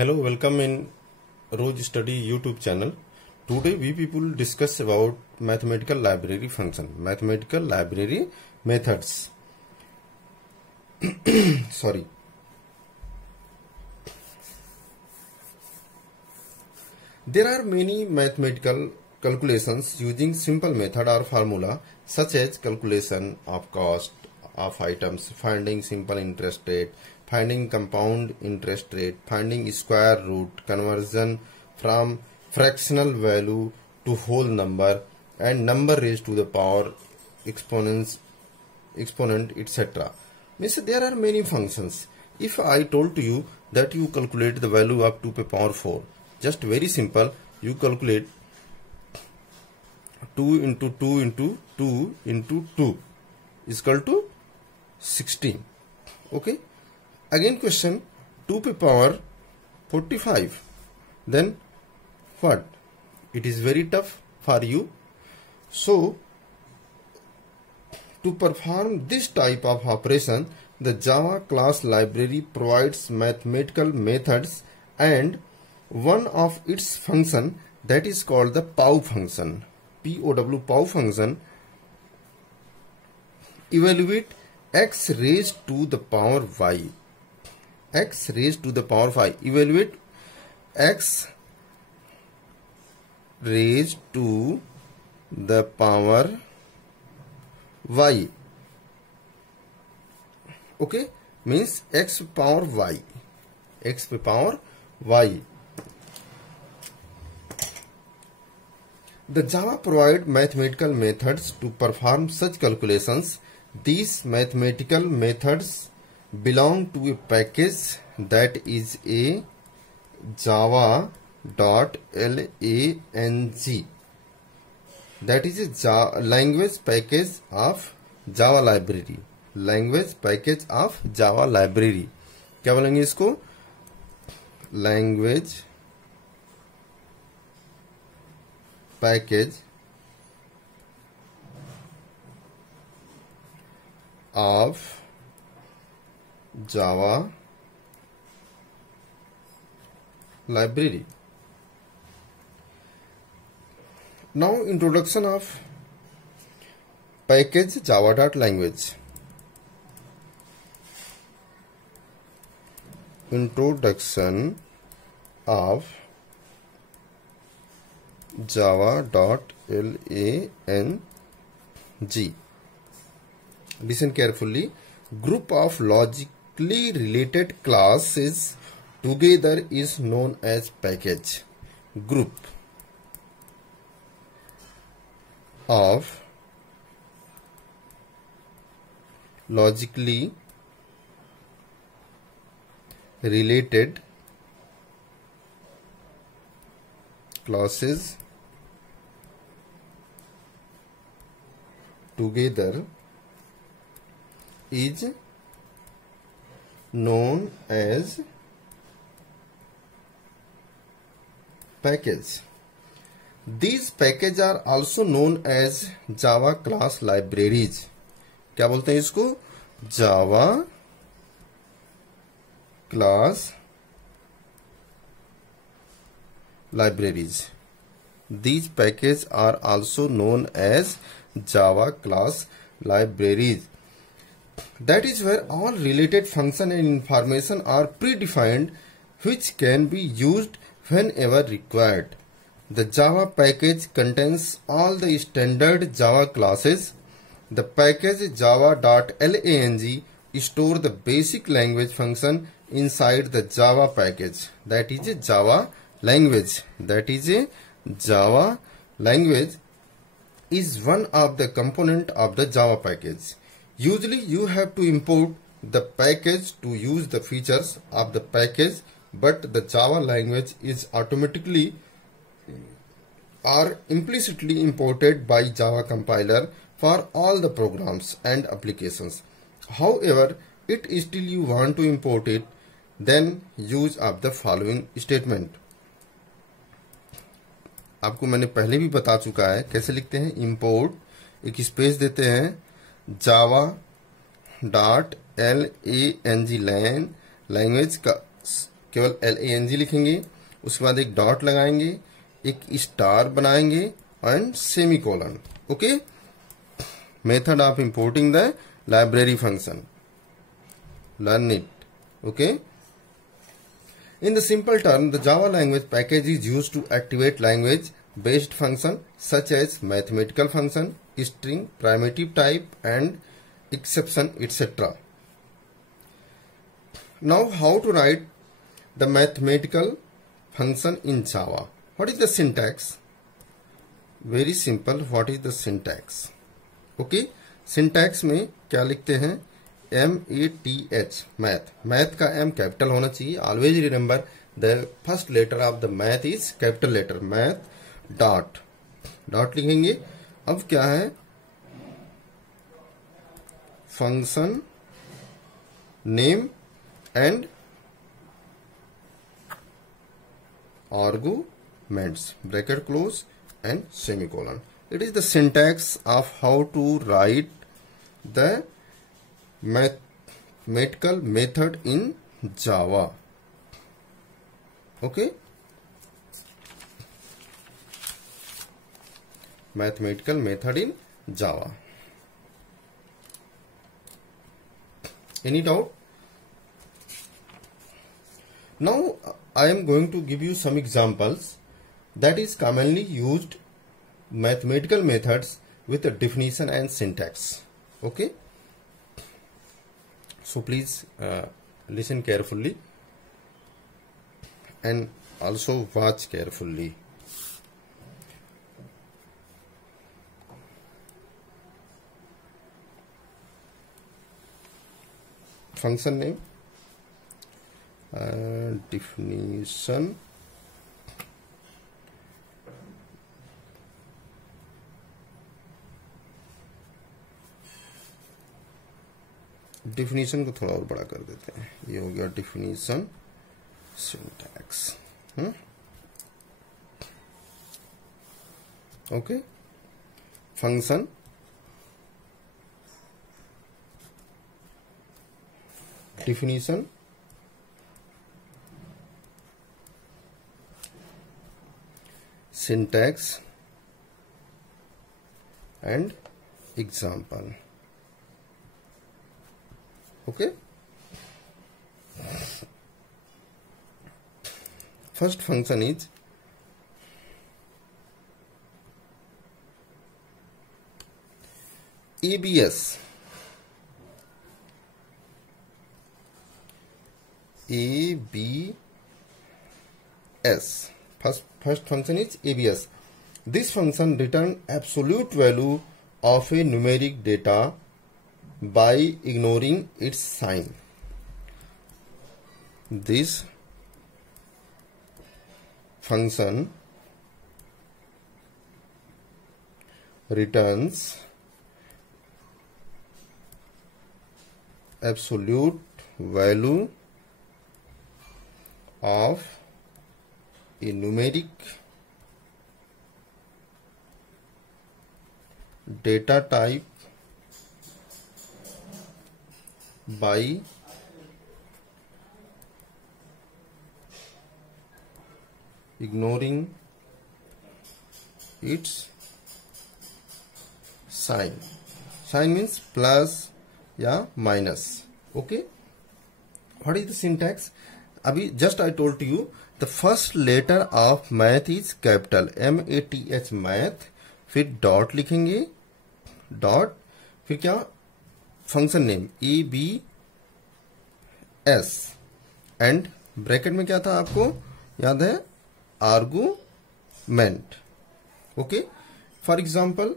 Hello, welcome in Roj Study YouTube channel. Today we people discuss about mathematical library function, mathematical library methods. Sorry. There are many mathematical calculations using simple method or formula such as calculation of cost of items, finding simple interest rate, finding compound interest rate, finding square root, conversion from fractional value to whole number, and number raised to the power exponent, etc. Means there are many functions. If I told to you that you calculate the value of 2 to the power 4, just very simple, you calculate 2 into 2 into 2 into 2 is equal to 16. Okay. Again question, 2 to the power 45. Then what? It is very tough for you. So to perform this type of operation, the Java class library provides mathematical methods and one of its function that is called the POW function. POW function evaluate x raised to the power y. X raised to the power 5. Evaluate x raised to the power y. Okay, means x power y. X power y. The Java provide mathematical methods to perform such calculations. These mathematical methods belong to a package that is a java.lang. That is a language package of Java library. Language package of Java library. क्या बोलेंगे इसको? Language package of Java library. Now introduction of package java.language. Introduction of java.lang. Listen carefully. Group of logically related classes together is known as package. Group of logically related classes together is known as package. These packages are also known as Java class libraries. क्या बोलते हैं इसको? Java class libraries. These packages are also known as Java class libraries. That is where all related function and information are predefined, which can be used whenever required. The Java package contains all the standard Java classes. The package java.lang store the basic language function inside the Java package. That is a Java language. That is a Java language is one of the component of the Java package. Usually you have to import the package to use the features of the package, but the Java language is automatically or implicitly imported by Java compiler for all the programs and applications. However, it still you want to import it, then use of the following statement. आपको मैंने पहले भी बता चुका है कैसे लिखते हैं. import एक स्पेस देते हैं java.lang लैंग्वेज का केवल LANG लिखेंगे, उसके बाद एक डॉट लगाएंगे, एक स्टार बनाएंगे and semicolon. Okay, method of importing the library function. Learn it. Okay. In the simple term, the Java language package is used to activate language-based function such as mathematical function, string, primitive type, and exception, etc. Now, how to write the mathematical function in Java? What is the syntax? Very simple. What is the syntax? Okay, syntax में क्या लिखते हैं? MATH, math. Math का M capital होना चाहिए. Always remember the first letter of the math is capital letter. Math dot, dot लिखेंगे. अब क्या है? Function name and arguments, bracket close and semicolon. It is the syntax of how to write the mathematical method in Java. Okay, mathematical method in Java. Any doubt? Now I am going to give you some examples that is commonly used mathematical methods with a definition and syntax. Okay, so please listen carefully and also watch carefully. Function name, definition, definition को थोड़ा और बड़ा कर देते हैं. ये हो गया definition, syntax. Okay, function, definition, syntax and example. Okay, first function is ABS. First function is ABS. This function return absolute value of a numeric data by ignoring its sign. This function returns absolute value of a numeric data type by ignoring its sign. Sign means plus या minus. Okay, what is the syntax? अभी just I told you the first letter of math is capital MATH, math. फिर dot लिखेंगे, dot, फिर क्या? Function name ABS and bracket में क्या था आपको याद है? Argument. Okay, for example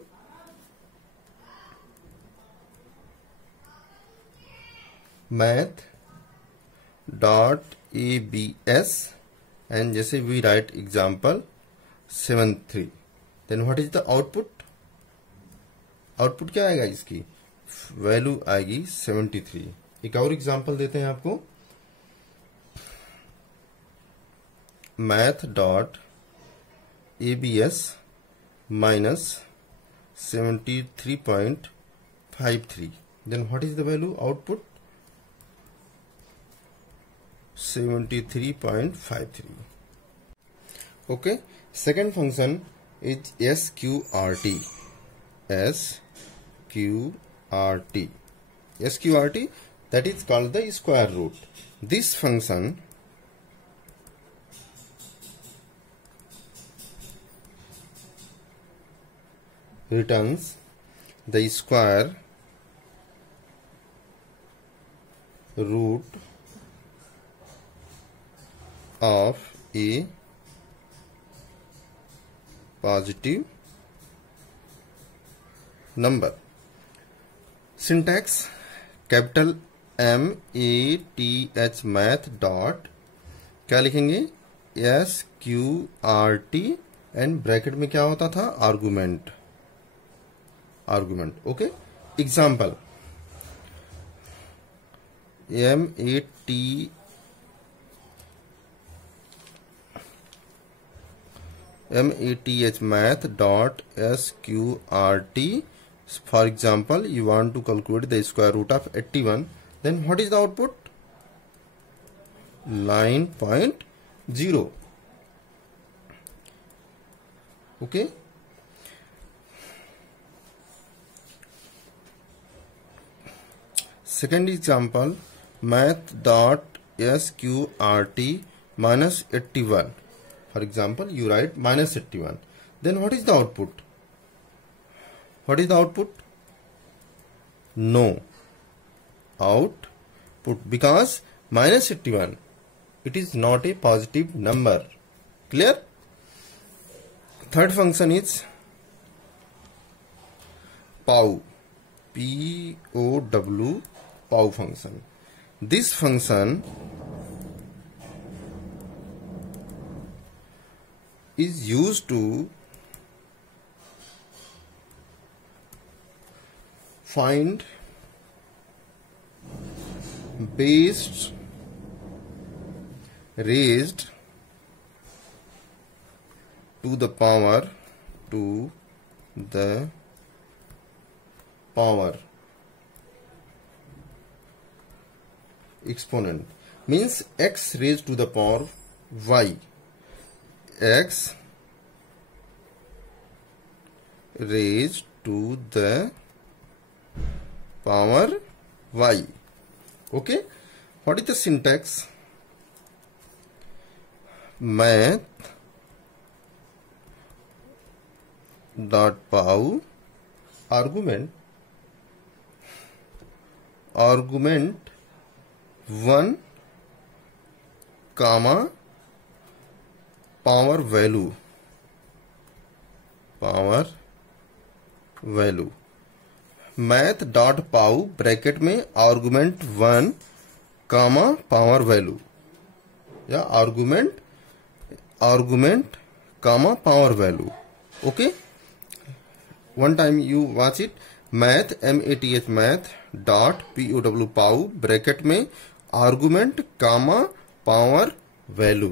math dot ABS and जैसे we write example 73, then what is the output? Output क्या आएगा? इसकी वैल्यू आएगी 73. एक और एग्जांपल देते हैं आपको. Math dot ABS minus 73.53, then what is the value? Output 73.53. Okay, second function is sqrt. Sqrt, that is called the square root. This function returns the square root of a positive number. Syntax: capital MATH math dot क्या लिखेंगे, SQRT and bracket में क्या होता था, argument. Okay. Example: MATH math dot SQRT. For example, you want to calculate the square root of 81. Then what is the output? 9.0. Okay. Second example, math dot SQRT minus 81. For example, you write minus 81. Then what is the output? No output, because minus 81, it is not a positive number. Clear? Third function is POW. POW, POW function. This function is used to find base raised to the power exponent, means x raised to the power y. X raised to the power y. Okay. What is the syntax? Math dot pow argument 1 comma power value. Math dot pow bracket में argument 1 comma power value, या argument comma power value. Okay, one time you watch it. Math MATH math dot POW pow bracket में argument comma power value.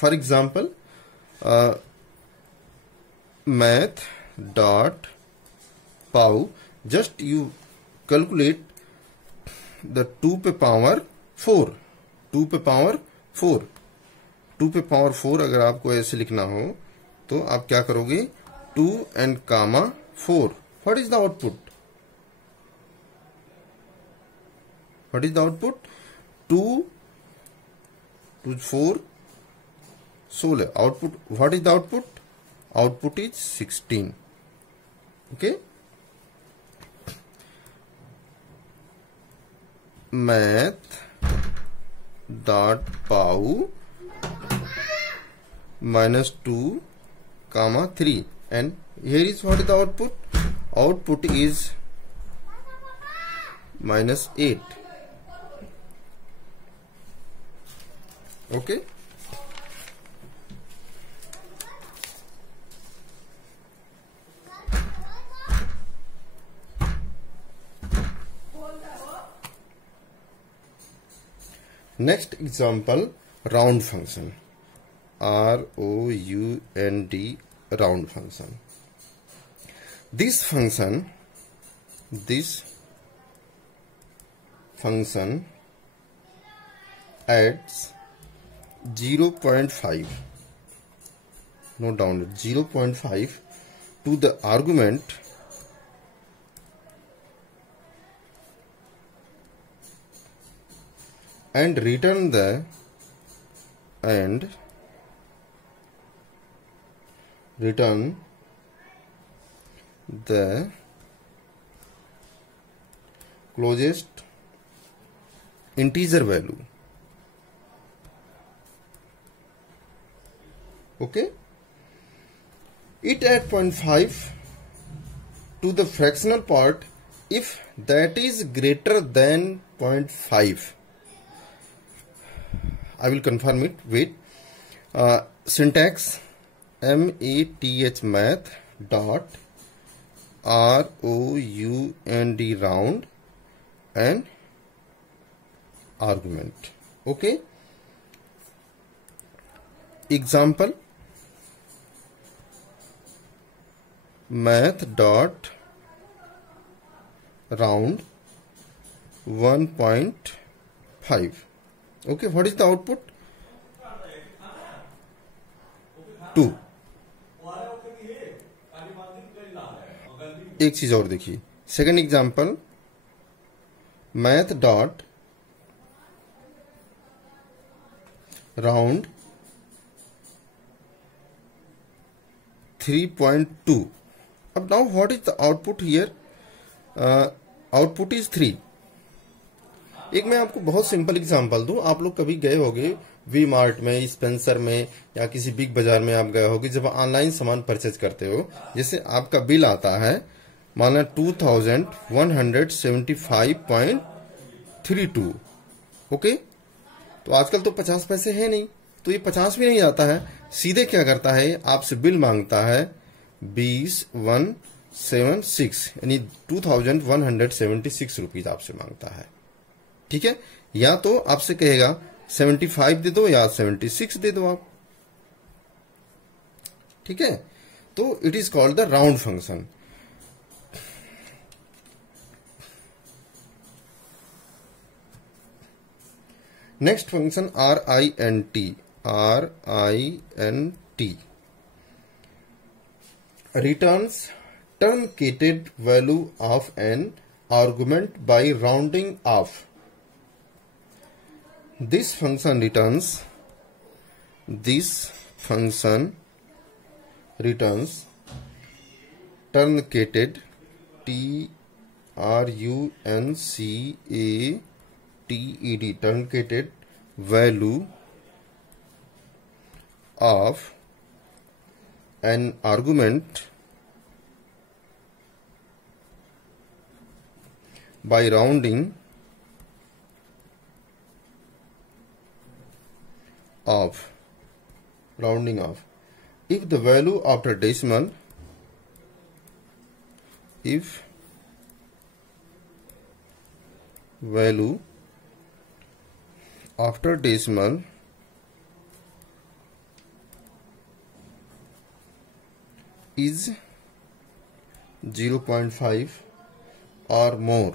For example, math dot pow, just you calculate the 2 पे power 4. 2 पे power 4 अगर आपको ऐसे लिखना हो तो आप क्या करोगे, 2 and comma 4. What is the output? 2 to 4 16. Output, what is the output? Output is 16. Okay. Math dot pow minus 2 comma 3, and here is what is the output? Output is minus 8. Okay. Next example, round function. ROUND, round function. This function adds 0.5, note down it, 0.5 to the argument and return the closest integer value. Okay, it add 0.5 to the fractional part if that is greater than 0.5. I will confirm it. Wait. Syntax math dot round round and argument. Okay. Example, math dot round 1.5. Okay, what is the output? 2. एक चीज और देखिए, second example, math dot round 3.2. अब now what is the output here? Output is 3. एक मैं आपको बहुत simple example दूं. आप लोग कभी गए होंगे वी मार्ट में, स्पेंसर में या किसी बिग बाजार में आप गए होंगे, जब ऑनलाइन सामान परचेज करते हो, जैसे आपका बिल आता है माना 2175.32. ओके, तो आजकल तो 50 पैसे है नहीं, तो ये 50 भी नहीं आता है. सीधे क्या करता है, आपसे बिल मांगता है 2176, यानी 2176 रुपीज आपसे मांगता है. ठीक है, या तो आपसे कहेगा 75 दे दो या 76 दे दो आप. ठीक है, तो it is called the round function. Next function RINT. returns truncated value of an argument by rounding off. This function returns truncated truncated value of an argument by rounding off. If the value after decimal is 0.5 or more.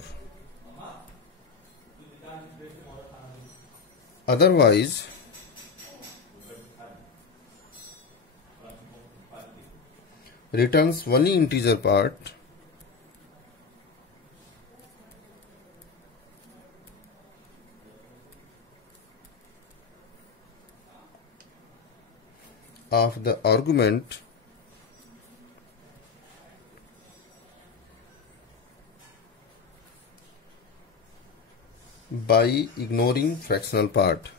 Otherwise, returns only integer part of the argument by ignoring fractional part.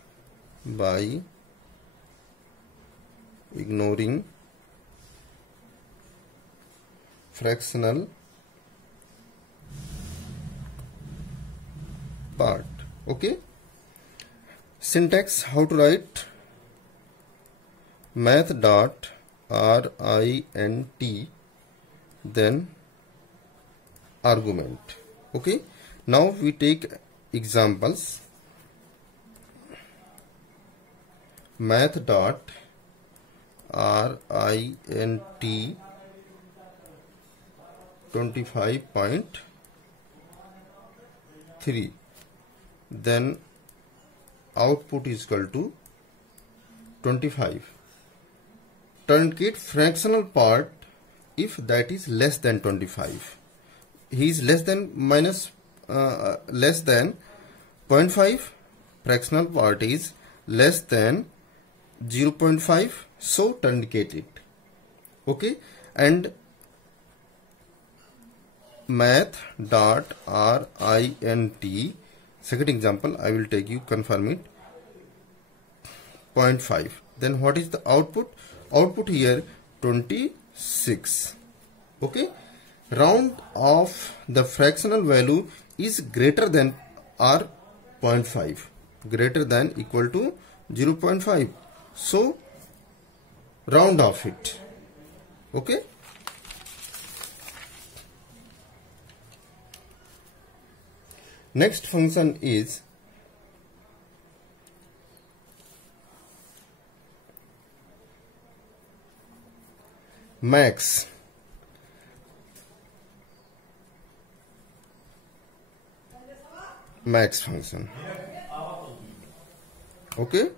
Okay, syntax, how to write? Math dot RINT, then argument. Okay, now we take examples. Math dot RINT 25.3, then output is equal to 25. Truncate fractional part if that is less than 25. He is less than less than 0.5. Fractional part is less than 0.5. So truncate it. Okay, and math dot RINT. Second example, I will take you confirm it. 0.5. Then what is the output? Output here 26. Okay, round of the fractional value is greater than or 0.5, greater than equal to 0.5. So round off it. Okay, next function is max. Max function. Okay,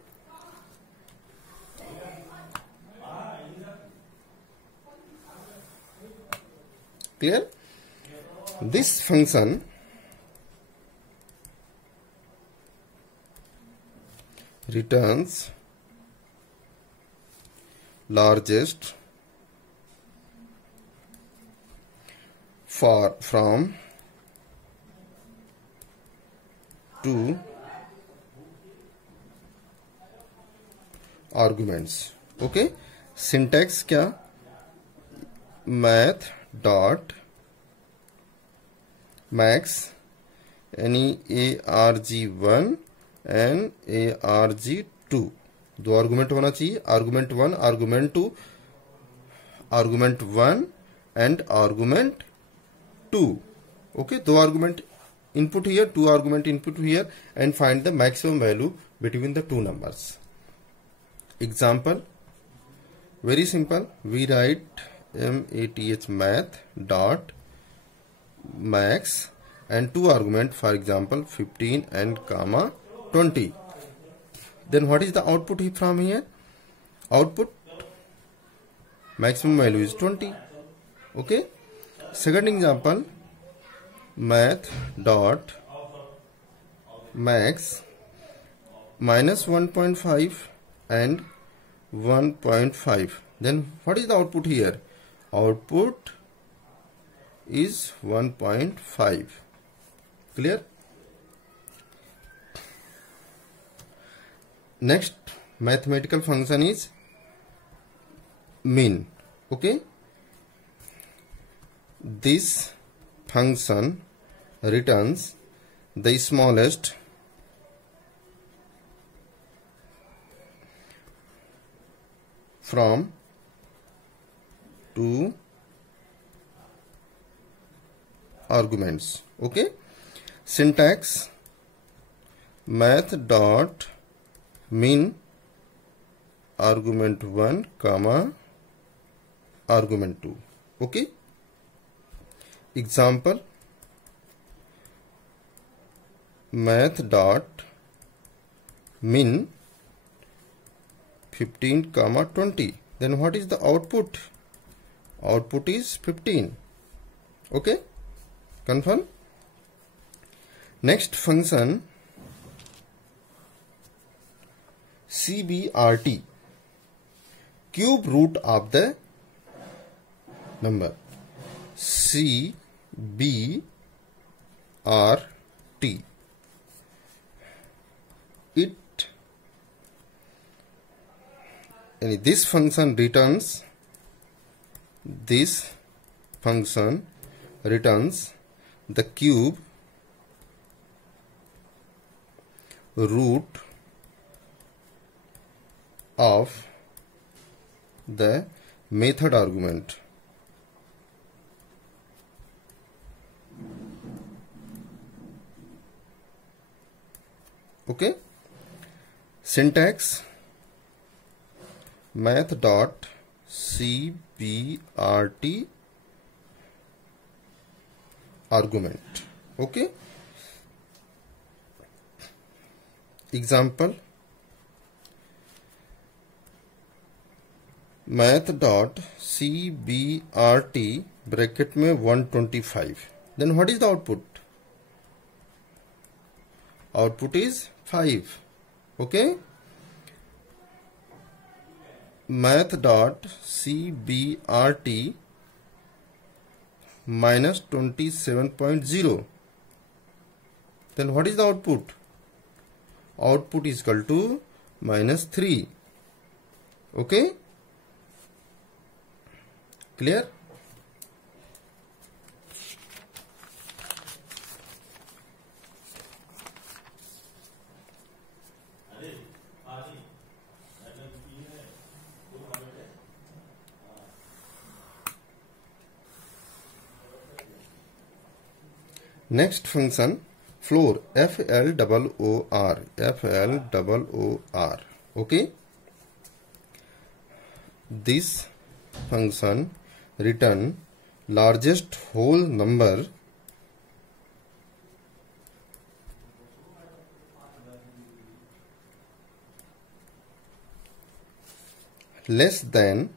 clear? This function returns largest from two arguments. Okay, syntax क्या? math dot max यानी arg1 and arg2 दो argument होना चाहिए. argument 1, argument 2, argument 1 and argument 2. Okay, दो argument input here, two argument input here, and find the maximum value between the two numbers. Example, very simple. We write math dot max and two argument, for example 15 and comma 20. Then what is the output from here? Output maximum value is 20. Okay, second example, math dot max minus 1.5 and 1.5. Then what is the output here? Output is 1.5. Clear? Next mathematical function is min. Okay, this function returns the smallest from two arguments. Okay, syntax math dot min argument 1 comma argument 2. Okay, example, math dot min 15 comma 20. Then what is the output? Output is 15. Okay, confirm. Next function CBRT, cube root of the number. CBRT, this function returns the cube root of the method argument. Okay, syntax math dot CBRT argument. Okay, example, math dot cbrt bracket में 125. Then what is the output? Output is 5. Okay. Math dot cbrt minus 27.0. Then what is the output? Output is equal to minus 3. Okay. Clear? Next function, floor, FLOOR. Okay. This function return largest whole number less than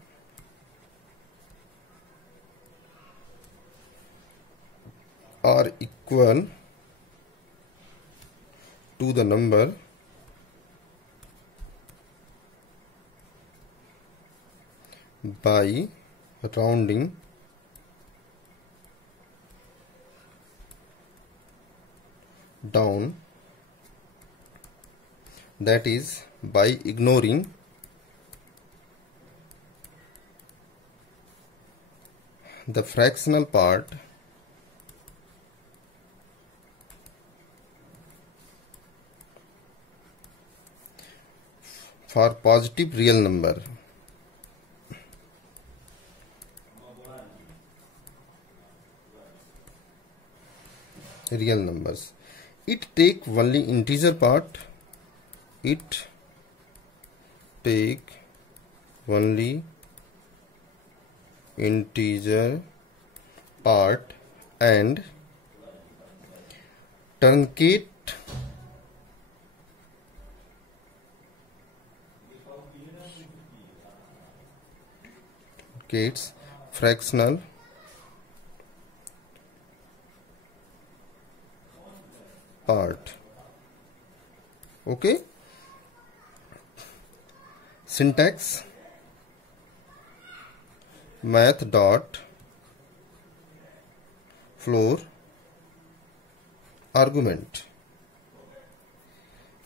or equal to the number by rounding down, that is by ignoring the fractional part for positive real number. Real numbers. It take only integer part. It take only integer part and truncate fractional part. Okay. Syntax, math dot floor argument.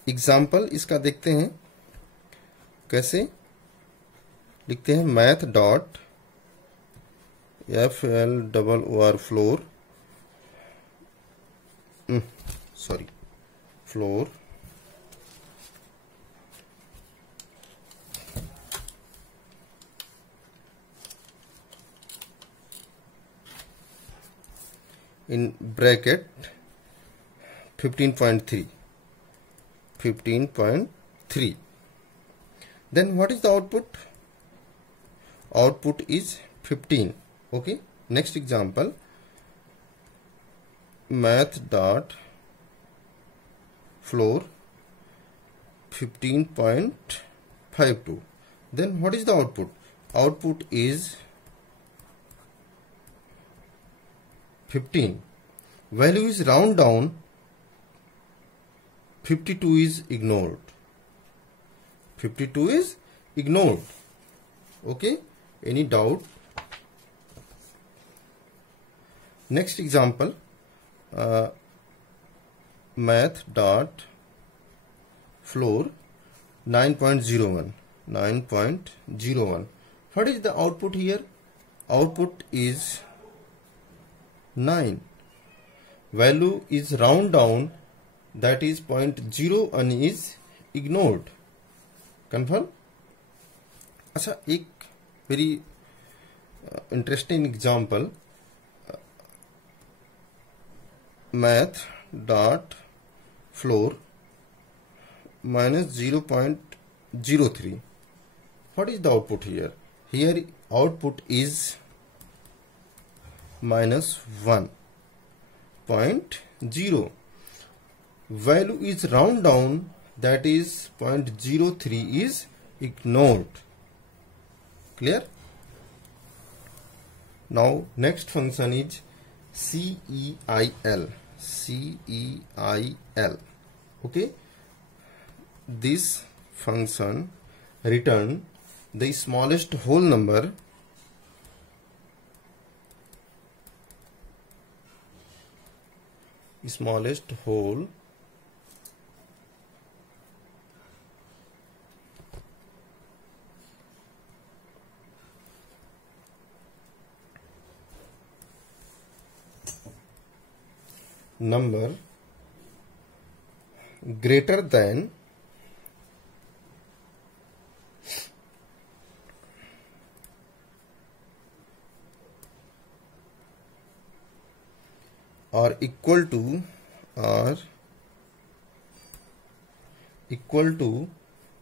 Example इसका देखते हैं कैसे लिखते हैं. Math dot FLOOR floor, sorry floor in bracket 15.3. Then what is the output? Output is 15. Okay. Next example, math dot floor 15.52. Then what is the output? Output is 15. Value is round down. 52 is ignored. 52 is ignored. Okay. Any doubt? Next example, math dot floor 9.01. What is the output here? Output is 9. Value is round down, that is 0.01 is ignored. Confirm? अच्छा, एक very interesting example, math dot floor minus 0.03. What is the output here? Here output is minus 1.0. Value is round down, that is 0.03 is ignored. Clear? Now next function is CEIL. CEIL. Okay. This function return the smallest whole number number greater than or equal to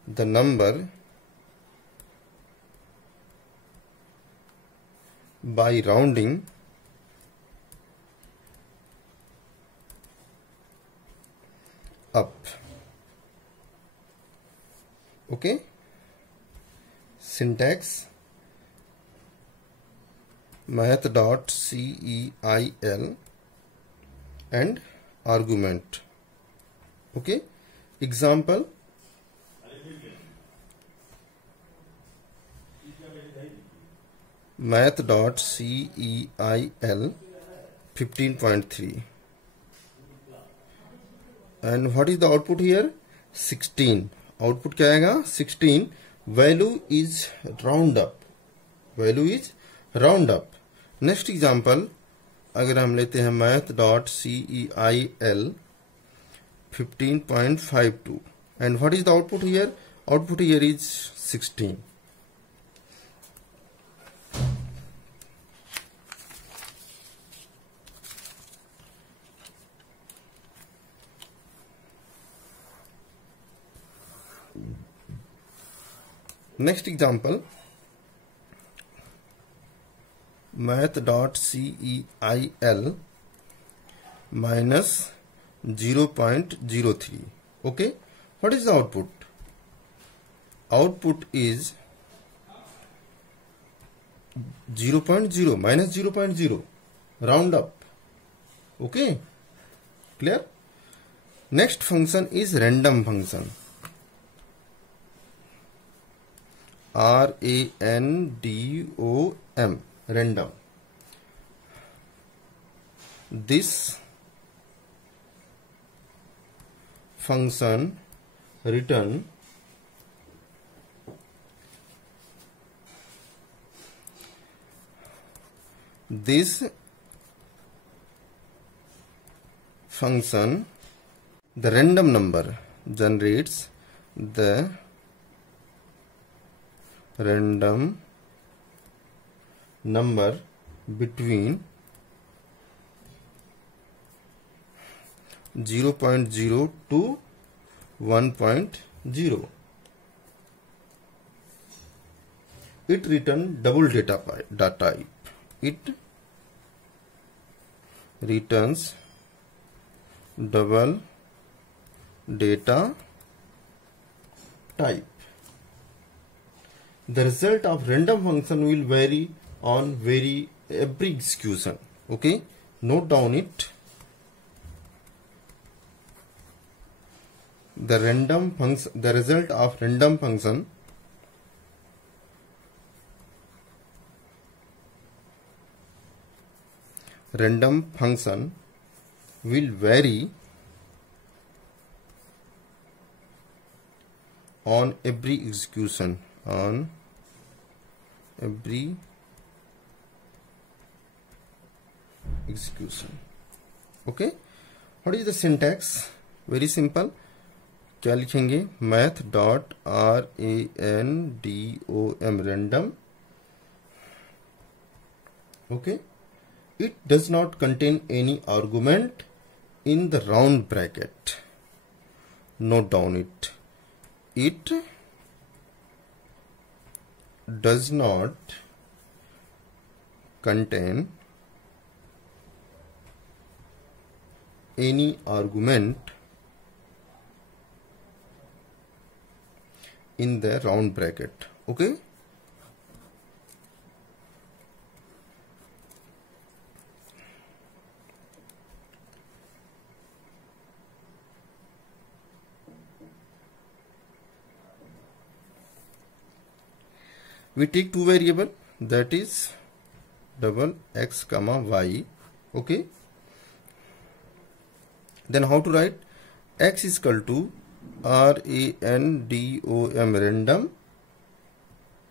the number by rounding up. Okay. Syntax math.ceil and argument. Okay. Example, math.ceil 15.3. And what is the output here? 16. Output क्या आएगा? 16. Value is round up. Next example, अगर हम लेते हैं math.ceil 15.52. And what is the output here? Output here is 16. Next example, math.ceil minus 0.03. Okay, what is the output? Output is 0.0 minus 0.0. Round up. Okay, clear? Next function is random function. RANDOM, random. This function return the random number generates the random number between 0.0 to 1.0. It returns double data type. It returns double data type. The result of random function will vary on every execution. Okay, note down it. The result of random function will vary on every execution. Okay, what is the syntax? Very simple. क्या लिखेंगे? math.random random. Okay, it does not contain any argument in the round bracket. Note down it. It does not contain any argument in the round bracket. Okay, we take two variable, that is double x comma y. Okay, then how to write? X is equal to random random.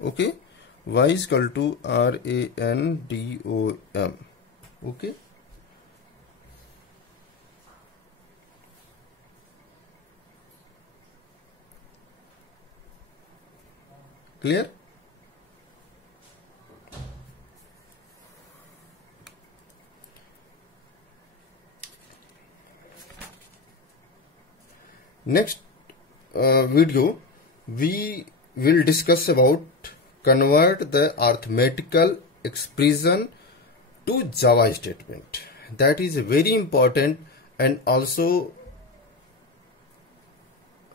Okay, y is equal to random. Okay, clear? Next video we will discuss about convert the arithmetical expression to Java statement. That is very important, and also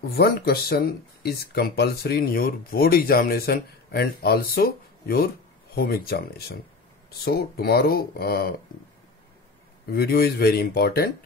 one question is compulsory in your board examination and also your home examination. So tomorrow video is very important.